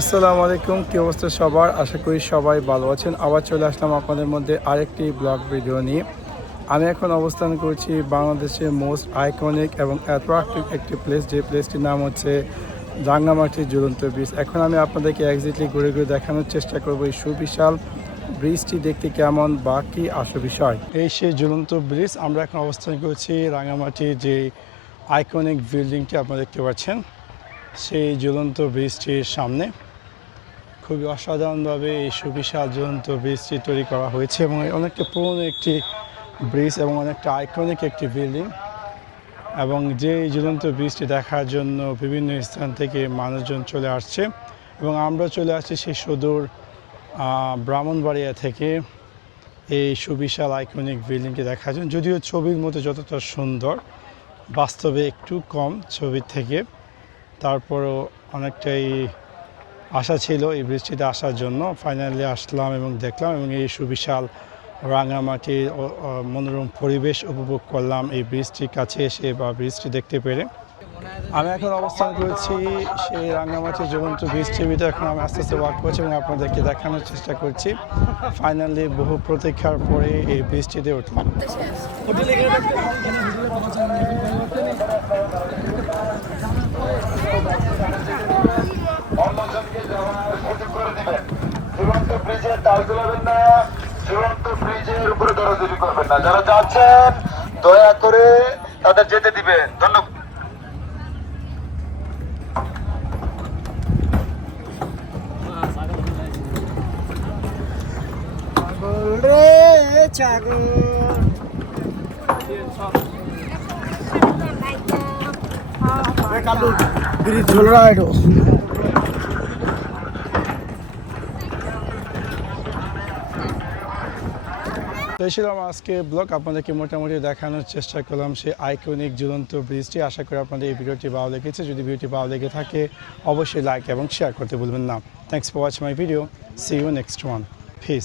আসসালামু আলাইকুম, কি অবস্থা সবার? আশা করি সবাই ভালো আছেন। আবার চলে আসলাম আপনাদের মধ্যে আরেকটি ব্লগ ভিডিও নিয়ে। আমি এখন অবস্থান করছি বাংলাদেশের মোস্ট আইকনিক এবং অ্যাট্রাক্টিভ একটি প্লেস, যে প্লেসটির নাম হচ্ছে রাঙ্গামাটির ঝুলন্ত ব্রিজ। এখন আমি আপনাদেরকে এক্সাক্টলি ঘুরে ঘুরে দেখানোর চেষ্টা করব এই সুবিশাল ব্রিজটি দেখতে কেমন বা কি আসল বিষয়। এই সেই ঝুলন্ত ব্রিজ, আমরা এখন অবস্থান করছি রাঙ্গামাটির যে আইকনিক বিল্ডিংটি, আপনারা দেখতে পাচ্ছেন। সেই ঝুলন্ত ব্রিজটির সামনে। খুবই অসাধারণভাবে এই সুবিশাল ঝুলন্ত ব্রিজটি তৈরি করা হয়েছে এবং অনেকটা পুরনো একটি ব্রিজ এবং অনেকটা আইকনিক একটি বিল্ডিং এবং যে এই ঝুলন্ত ব্রিজটি দেখার জন্য বিভিন্ন স্থান থেকে মানুষজন চলে আসছে এবং আমরা চলে আসছি সেই সুদূর ব্রাহ্মণবাড়িয়া থেকে এই সুবিশাল আইকনিক বিল্ডিংটি দেখার জন্য। যদিও ছবির মতো যতটা সুন্দর, বাস্তবে একটু কম ছবির থেকে, তারপরও অনেকটাই আশা ছিল এই বৃষ্টিতে আসার জন্য। ফাইনালি আসলাম এবং দেখলাম এবং এই সুবিশাল রাঙামাটির মনোরম পরিবেশ উপভোগ করলাম এই বৃষ্টির কাছে এসে বা বৃষ্টি দেখতে পেরে। আমি এখন অবস্থান করছি সেই রাঙামাটির জ্বলন্ত বৃষ্টির ভিতরে। এখন আমি আস্তে আস্তে ওয়াক করছি এবং আপনাদেরকে দেখানোর চেষ্টা করছি। ফাইনালি বহু প্রতীক্ষার পরে এই বৃষ্টিতে উঠলাম। বাতিল ব্রিজের টাল তুলাবেন না জীবন্ত করবেন না। যারা যাচ্ছেন দয়া করে তাদের যেতে দিবেন। ধন্যবাদ। ছাগল। ঝোলরা তো এই আজকে ব্লগ। আপনাদেরকে মোটামুটি দেখানোর চেষ্টা করলাম সেই আইকনিক জ্বলন্ত ব্রিজটি। আশা করি আপনাদের এই ভিডিওটি ভালো লেগেছে। যদি ভিডিওটি ভালো লেগে থাকে, অবশ্যই লাইক এবং শেয়ার করতে ভুলবেন না। Thanks for watch my video see you next one peace